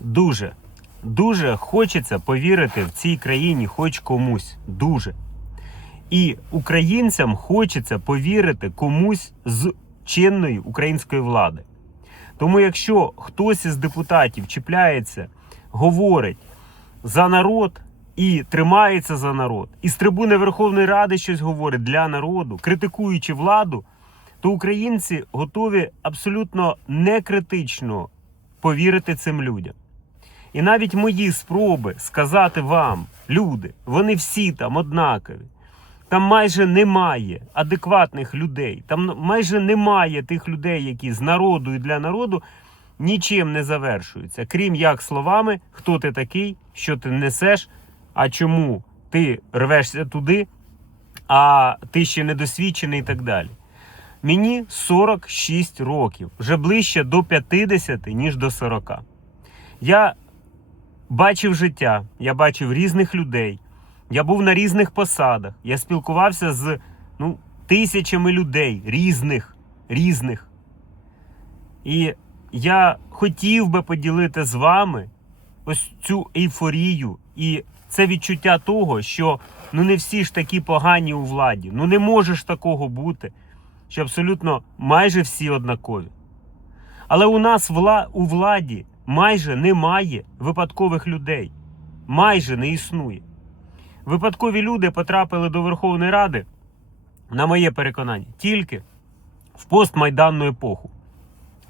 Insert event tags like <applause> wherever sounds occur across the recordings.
Дуже, дуже хочеться повірити в цій країні хоч комусь. Дуже. І українцям хочеться повірити комусь з чинної української влади. Тому якщо хтось із депутатів чіпляється, говорить за народ і тримається за народ, і з трибуни Верховної Ради щось говорить для народу, критикуючи владу, то українці готові абсолютно некритично повірити цим людям. І навіть мої спроби сказати вам, люди, вони всі там однакові. Там майже немає адекватних людей. Там майже немає тих людей, які з народу і для народу нічим не завершуються, крім як словами, хто ти такий, що ти несеш, а чому ти рвешся туди, а ти ще недосвідчений і так далі. Мені 46 років, вже ближче до 50, ніж до 40. Я бачив життя, я бачив різних людей. Я був на різних посадах. Я спілкувався з ну, тисячами людей різних, різних. І я хотів би поділити з вами ось цю ейфорію і це відчуття того, що ну не всі ж такі погані у владі. Ну не може ж такого бути, що абсолютно майже всі однакові. Але у нас вла, у владі майже немає випадкових людей. Майже не існує. Випадкові люди потрапили до Верховної Ради, на моє переконання, тільки в постмайданну епоху.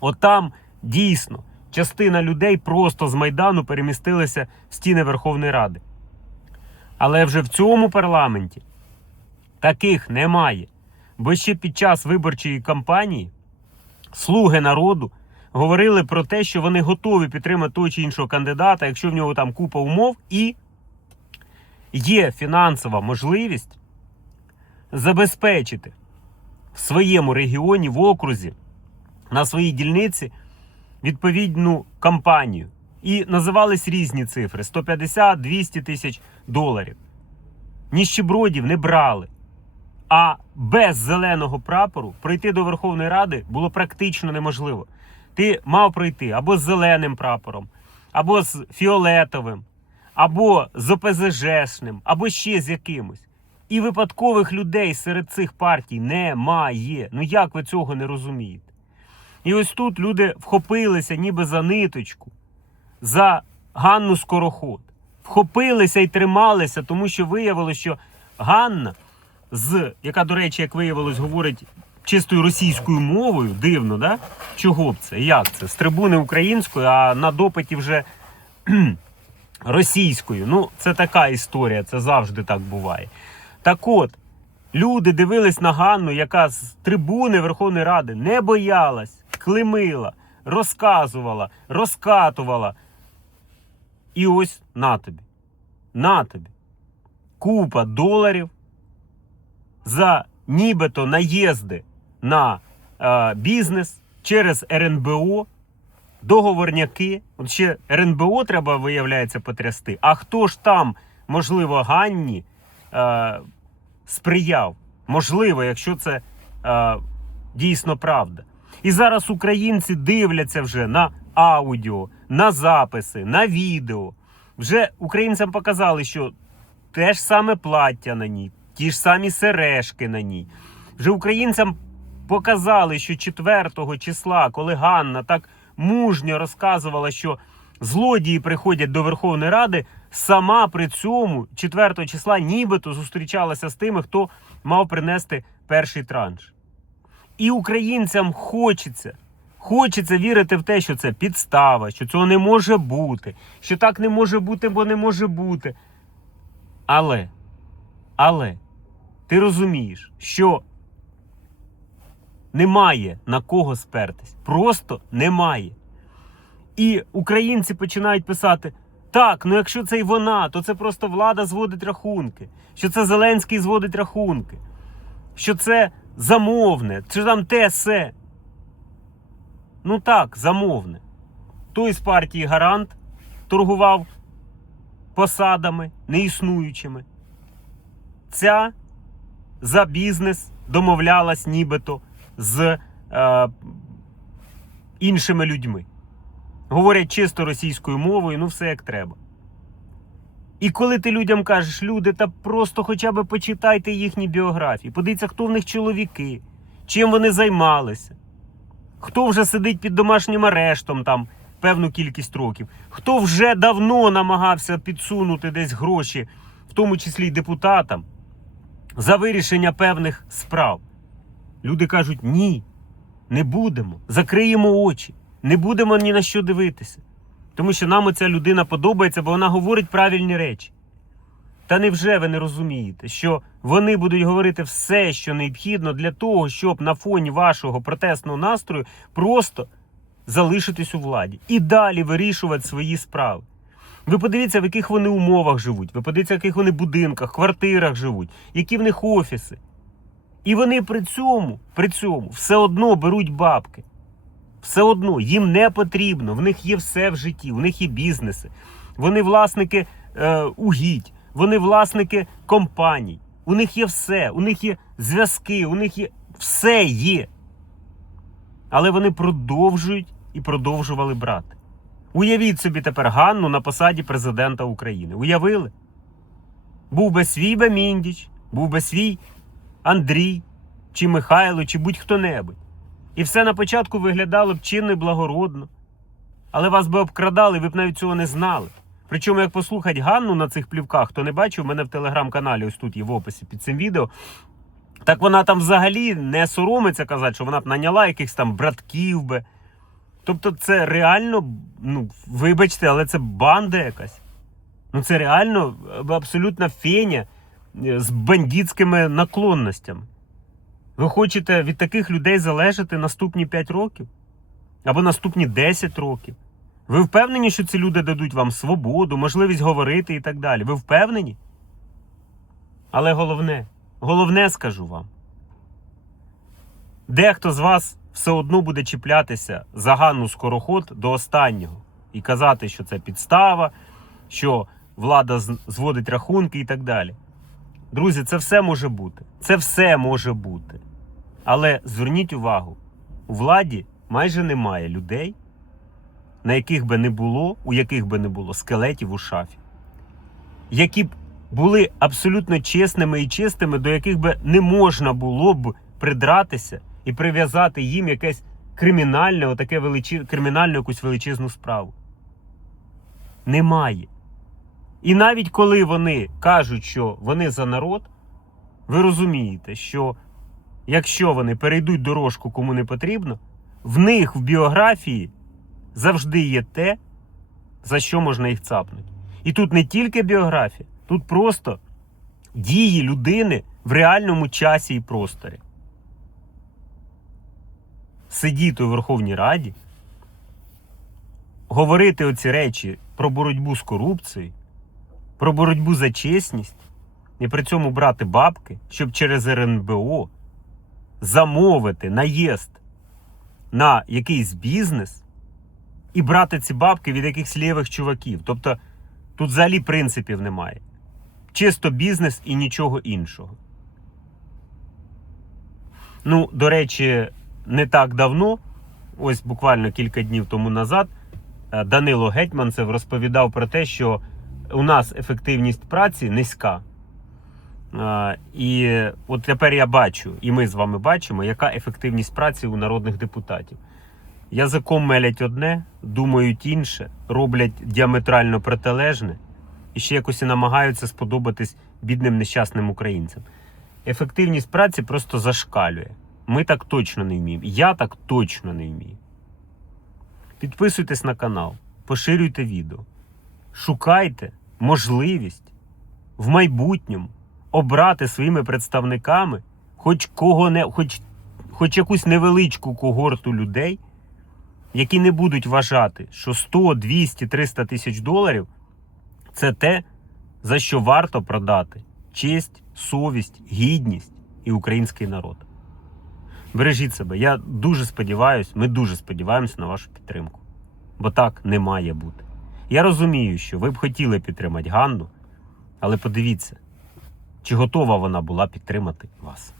От там дійсно частина людей просто з Майдану перемістилися в стіни Верховної Ради. Але вже в цьому парламенті таких немає. Бо ще під час виборчої кампанії слуги народу говорили про те, що вони готові підтримати того чи іншого кандидата, якщо в нього там купа умов, і є фінансова можливість забезпечити в своєму регіоні, в окрузі, на своїй дільниці відповідну кампанію. І називались різні цифри: 150-200 тисяч доларів. Ніщебродів не брали. А без зеленого прапору пройти до Верховної Ради було практично неможливо. Ти мав пройти або з зеленим прапором, або з фіолетовим, або з ОПЗЖшним, або ще з якимось. І випадкових людей серед цих партій немає. Ну як ви цього не розумієте? І ось тут люди вхопилися ніби за ниточку, за Ганну Скороход. Вхопилися і трималися, тому що виявилося, що Ганна, з, яка, до речі, як виявилось, говорить чистою російською мовою, дивно, да? Чого б це? Як це? З трибуни української, а на допиті вже <clears throat> російською. Ну, це така історія, це завжди так буває. Так от, люди дивились на Ганну, яка з трибуни Верховної Ради не боялась, климила, розказувала, розкатувала. І ось на тобі. На тобі. Купа доларів за нібито наїзди на е, бізнес через РНБО, договорняки. От ще РНБО треба, виявляється, потрясти. А хто ж там, можливо, Ганні е, сприяв? Можливо, якщо це е, дійсно правда. І зараз українці дивляться вже на аудіо, на записи, на відео. Вже українцям показали, що те ж саме плаття на ній, ті ж самі сережки на ній. Вже українцям показали, що 4 числа, коли Ганна так мужньо розказувала, що злодії приходять до Верховної Ради, сама при цьому 4 числа нібито зустрічалася з тими, хто мав принести перший транш. І українцям хочеться. Хочеться вірити в те, що це підстава, що цього не може бути, що так не може бути, бо не може бути. Але, але, ти розумієш, що немає на кого спертись. Просто немає. І українці починають писати: так, ну якщо це і вона, то це просто влада зводить рахунки, що це Зеленський зводить рахунки, що це замовне, чи там те се. Ну так, замовне. Той з партії Гарант торгував посадами неіснуючими. Ця за бізнес домовлялась нібито з е, іншими людьми. говорять чисто російською мовою, ну все як треба. І коли ти людям кажеш, люди, та просто хоча б почитайте їхні біографії, подивіться, хто в них чоловіки, чим вони займалися, хто вже сидить під домашнім арештом там певну кількість років, хто вже давно намагався підсунути десь гроші, в тому числі й депутатам, за вирішення певних справ. Люди кажуть, ні, не будемо, закриємо очі, не будемо ні на що дивитися. Тому що нам оця людина подобається, бо вона говорить правильні речі. Та невже ви не розумієте, що вони будуть говорити все, що необхідно для того, щоб на фоні вашого протестного настрою просто залишитись у владі і далі вирішувати свої справи. Ви подивіться, в яких вони умовах живуть, ви подивіться, в яких вони будинках, квартирах живуть, які в них офіси. І вони при цьому, при цьому все одно беруть бабки. Все одно їм не потрібно, в них є все в житті, в них є бізнеси, вони власники е, угідь, вони власники компаній, у них є все, у них є зв'язки, у них є все є. Але вони продовжують і продовжували брати. Уявіть собі тепер Ганну на посаді президента України. Уявили? Був би свій би Міндіч, був би свій Андрій, чи Михайло, чи будь-хто небудь. І все на початку виглядало б чинно і благородно. Але вас би обкрадали, ви б навіть цього не знали. Причому, як послухати Ганну на цих плівках, хто не бачив, мене в телеграм-каналі, ось тут є в описі під цим відео. Так вона там взагалі не соромиться казати, що вона б наняла якихось там братків би. Тобто, це реально, ну, вибачте, але це банда якась. Ну, це реально абсолютна феня з бандитськими наклонностями. Ви хочете від таких людей залежати наступні 5 років? Або наступні 10 років? Ви впевнені, що ці люди дадуть вам свободу, можливість говорити і так далі? Ви впевнені? Але головне, головне скажу вам. Дехто з вас все одно буде чіплятися за Ганну Скороход до останнього і казати, що це підстава, що влада зводить рахунки і так далі. Друзі, це все може бути. Це все може бути. Але зверніть увагу, у владі майже немає людей, на яких би не було, у яких би не було скелетів у шафі, які б були абсолютно чесними і чистими, до яких би не можна було б придратися і прив'язати їм якесь кримінальне, отаке величі... кримінальну якусь величезну справу. Немає. І навіть коли вони кажуть, що вони за народ, ви розумієте, що якщо вони перейдуть дорожку кому не потрібно, в них в біографії завжди є те, за що можна їх цапнути. І тут не тільки біографія, тут просто дії людини в реальному часі і просторі. Сидіти у Верховній Раді, говорити оці речі про боротьбу з корупцією, про боротьбу за чесність, і при цьому брати бабки, щоб через РНБО замовити наїзд на якийсь бізнес і брати ці бабки від якихось лівих чуваків. Тобто тут взагалі принципів немає. Чисто бізнес і нічого іншого. Ну, до речі, не так давно, ось буквально кілька днів тому назад, е, Данило Гетьманцев розповідав про те, що у нас ефективність праці низька. І от тепер я бачу, і ми з вами бачимо, яка ефективність праці у народних депутатів. Язиком мелять одне, думають інше, роблять діаметрально протилежне і ще якось і намагаються сподобатись бідним нещасним українцям. Ефективність праці просто зашкалює. Ми так точно не вміємо. Я так точно не вмію. Підписуйтесь на канал, поширюйте відео, шукайте можливість в майбутньому обрати своїми представниками хоч кого не, хоч, хоч якусь невеличку когорту людей, які не будуть вважати, що 100, 200, 300 тисяч доларів це те, за що варто продати честь, совість, гідність і український народ. Бережіть себе. Я дуже сподіваюся, ми дуже сподіваємося на вашу підтримку. Бо так не має бути. Я розумію, що ви б хотіли підтримати Ганну, але подивіться, чи готова вона була підтримати вас.